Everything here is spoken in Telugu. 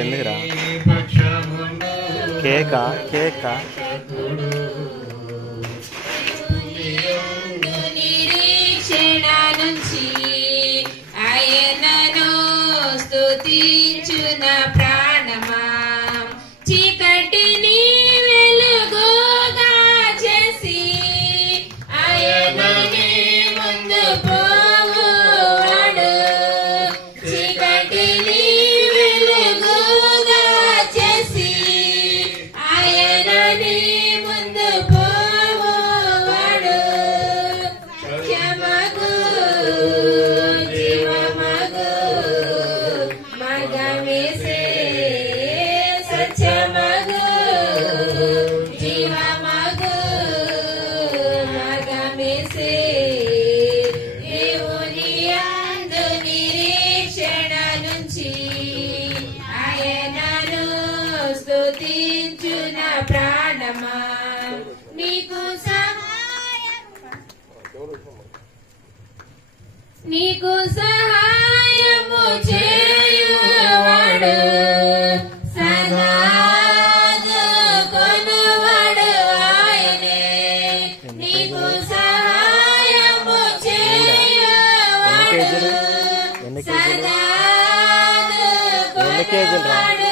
ఇప్పుడు ఎందుకురా కేకా కేకా నిరీక్షణ నుంచి ఆయనను స్తుతించున ప్రాణమా చీకటిని వెలుగుగా చేసి ఆయనని ముందు పోవువాడు చీకటిని వెలుగుగా చేసి ఆయనని ముందు పోవువాడు క్షమగు జీవమగు మగమేసే సత్యమగు జీవమగు మగమేసే దేవుని యందు నిరీక్షణ నుంచి ఆయనను స్తుతించున ప్రాణమా నీకు సహాయము చేయువాడు సదాదు కొనువాడు ఆయనే నీకు సహాయము చేయువాడు సదాదు కొనువాడు